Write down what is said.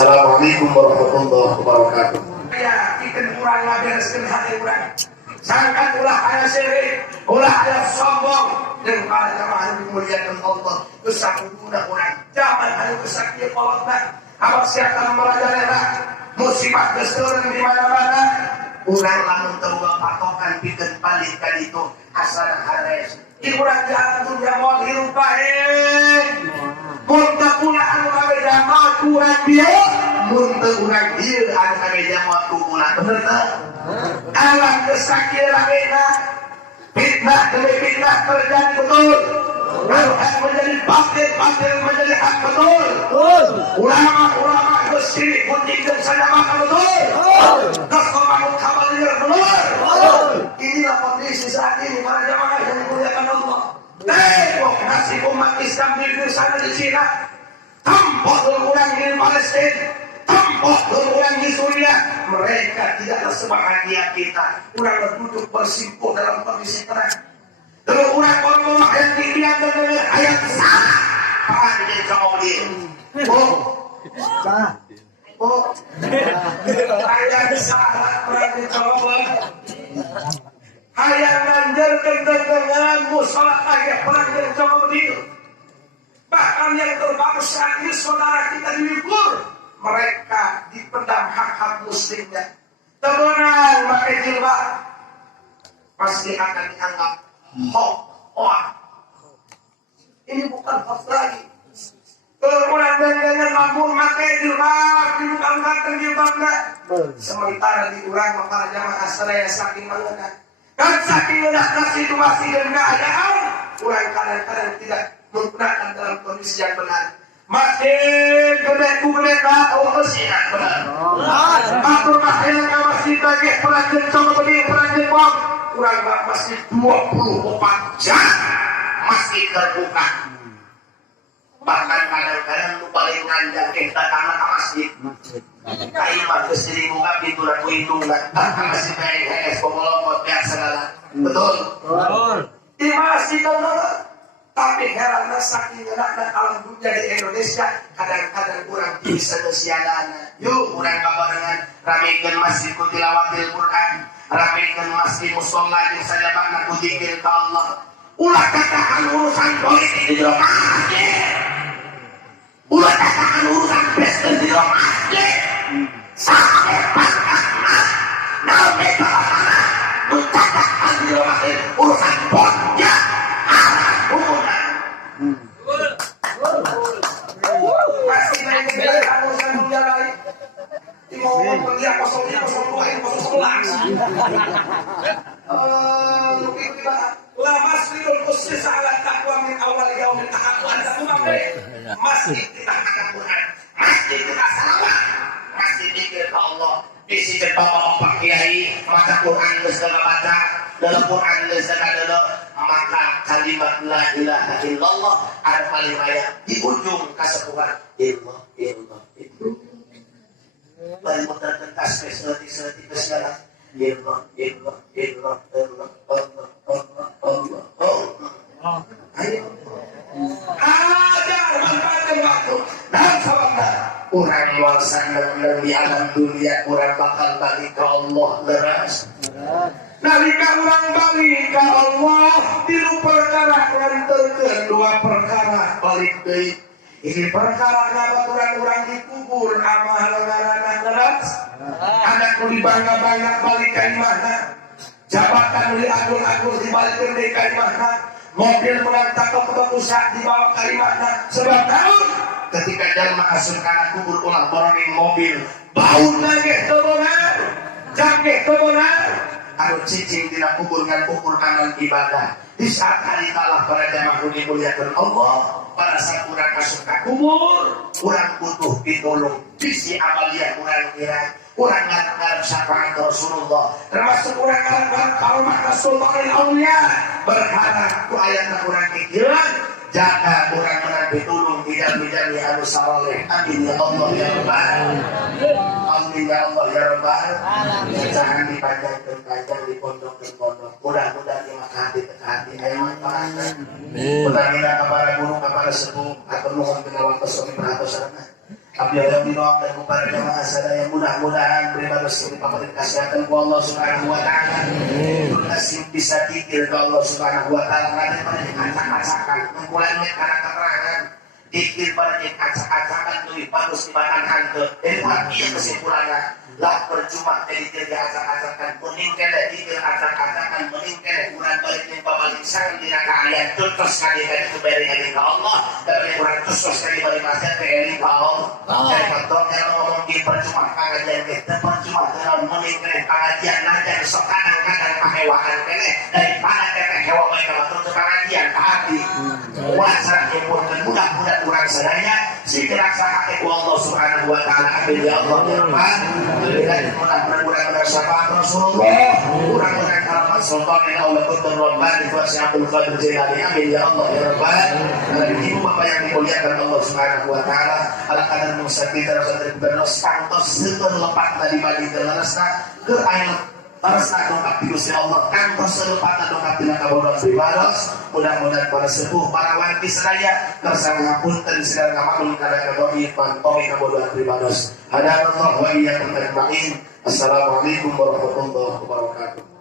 Assalamualaikum warahmatullahi wabarakatuh. Ya, kita kurang ngabereskeun hati urang. Sangkan ulah aya sirik, ulah aya sombong, jeung para jamaah dimuliakeun Allah. Geus sakuduna urang zaman anu kesakieu kolotna, abad siakan merajalela, musibah geus turun di mana-mana. Urang lamun teu patokan pikeun balik ka ditu asal hares. Di urang jalan dunya moal hirup bae. Mun teu punya anu kabeh mah kurang bieu, mun teu urang dieu anu kabeh mah tubuhna bener teh. Alam kesakieu ragena, fitnah demi fitnah terjadi betul. Anu hak menjadi batil, batil menjadi hak betul. Ulama geus sirik punjikeun sadamaka betul. Geus membangun kabalir betul. Inilah kondisi saat ini para jamaah yang dimuliakan Allah. Tengok nasib umat Islam di sana di Cina, tampak orang di Palestina, tampak orang di Suriah. Mereka tidaklah sebahagia kita. Orang duduk bersimpuh dalam kondisi tenang. Kalau orang yang dilihat dengan ayat salah, apa yang kau dia? Ayat salah orang dicoba. Ayat nanjarkan dengan musalah ayat perang yang coba dia. Bahkan yang terbaru saat ini saudara kita dilipur, mereka dipendam hak-hak muslimnya. Tenang pakai jilbab pasti akan dianggap hoax. Ini bukan hoax lagi. Kemudian dengan lambung pakai jilbab, dibuka-bukakan jilbabnya. Sementara di urang para jamaah seraya saking mengenal. Dan saking mengenal situasi dan keadaan, urang kadang-kadang tidak menggunakan dalam kondisi yang benar. Masih gede-gede oh siap benar. Atur masih masih bagi pelajar coba beli pelajar bom. Kurang masih 24 jam masih terbuka. Bahkan kadang-kadang lu paling ngajak kita tanah masjid. Kain bagus jadi buka pintu dan hitungan. Masih pengen pemolong biasa segala. Betul. Di masjid benar. Tapi herannya saking enaknya alam dunia di Indonesia, kadang-kadang kurang bisa kesialannya. Yuk, kurang kabarangan, ramekan masjid tilawatil Quran, ramekan masjid musola yang saja makna kujikir ke Allah. Ulah katakan urusan politik di dalam masjid. Ulah katakan urusan Kristen di dalam masjid. Sampai pascahnya, nabi kalahana, mencatatkan di dalam masjid urusan bosnya. Masih naik ke belakang urusan dunia lain. Ngomong kuliah 02 La masjidul khusus ala taqwa min awal yaumin tahaqqa anta mu'min. Masjid kita akan Quran, masjid kita salat, masjid zikir ke Allah. Isi bapak-bapak kiai baca Quran segala baca, dalam Quran segala maka kalimat la ilaha illallah ada kalimat di ujung kasepuhan ilmu. Bari muterkeun tas seleutik segala ilmu Allah. Ayo. Ajar manfaatkan waktu dan sabana. Urang wasanna di alam dunia urang bakal balik ke Allah leras. Nalika urang balik ka Allah tilu perkara nganterkeun dua perkara balik deui. Ini perkara urang dikubur amal ngaranna leras. Anak nu dibangga-bangga balik ka imahna. Jabatan nu diagung-agung dibalikeun deui ka imahna. Mobil mengantar ke kebagusan dibawa ke imahna. Sebab tahun ketika jalma asup kana kubur ulah borongin mobil bauna ge teu beunang jangge teu beunang anu cicing dina kubur ngan ukur amal ibadah. Di saat hari kalah para jamaah dimuliakeun Allah, pada saat urang asup ka kubur urang butuh ditolong bisi amalia urang kira urang ngarep syafaat Rasulullah termasuk urang ngarep kaumah Rasulullah aulia berharap ku ayatna urang kikieuan jaga urang menang ditulung bidang-bidang anu saleh. Amin ya Allah ya Rabbal. Amin ya Allah ya Rabbal. Jangan dipanjang di pondok. Mudah-mudahan di hati hati ayo manfaatkan. Mudah-mudahan kepada guru kepada sepuh atau nuhun pinawang pesuki perhatosana. Abdi yang didoakan kepada jamaah sadaya mudah-mudahan beribadah seperti pemberi kesehatan ku Allah Subhanahu wa taala. Kasih bisa dikir ke Allah Subhanahu wa taala ada pada acak-acakan mulai karena keterangan dikir pada acak-acakan tuh bagus dibanding hantu. Iya kesimpulannya lah percuma jadi acak-acakan meninggal dikir acak-acakan meninggal kurang balik balik sang dina kalian terus kali itu beri ke Allah tapi kurang terus kali balik masih ke Allah. Jadi kalau ngomong di percuma pengajian kita percuma kalau meninggal pengajian aja sok kadang-kadang pahewaan kene daripada kita hewan mereka terus pengajian hati. Wasra kebun mudah-mudahan kurang sadaya segera saatnya Allah Subhanahu wa taala amin ya Allah ya Rahman. Mudah-mudahan syafaat Rasulullah mudah-mudahan kalamat sultan yang Allah kuntur Rahman wa Abdul Qadir Jilani amin ya Allah ya Rahman. Ibu bapak yang dimuliakan Allah Subhanahu wa taala ala kadar musa kita rasul bernos kantos setelah lepat tadi bagi terlarasna ke air Tarasna dongkap di Gusti Allah kantos selepatna dongkap dina kabodohan pribados. Mudah-mudahan para sepuh para wanita sedaya kersa ngapunten segala ngamaklum kana kadoi pantomi kabodohan pribados. Hadanallahu wa iyyakum ajmain. Assalamualaikum warahmatullahi wabarakatuh.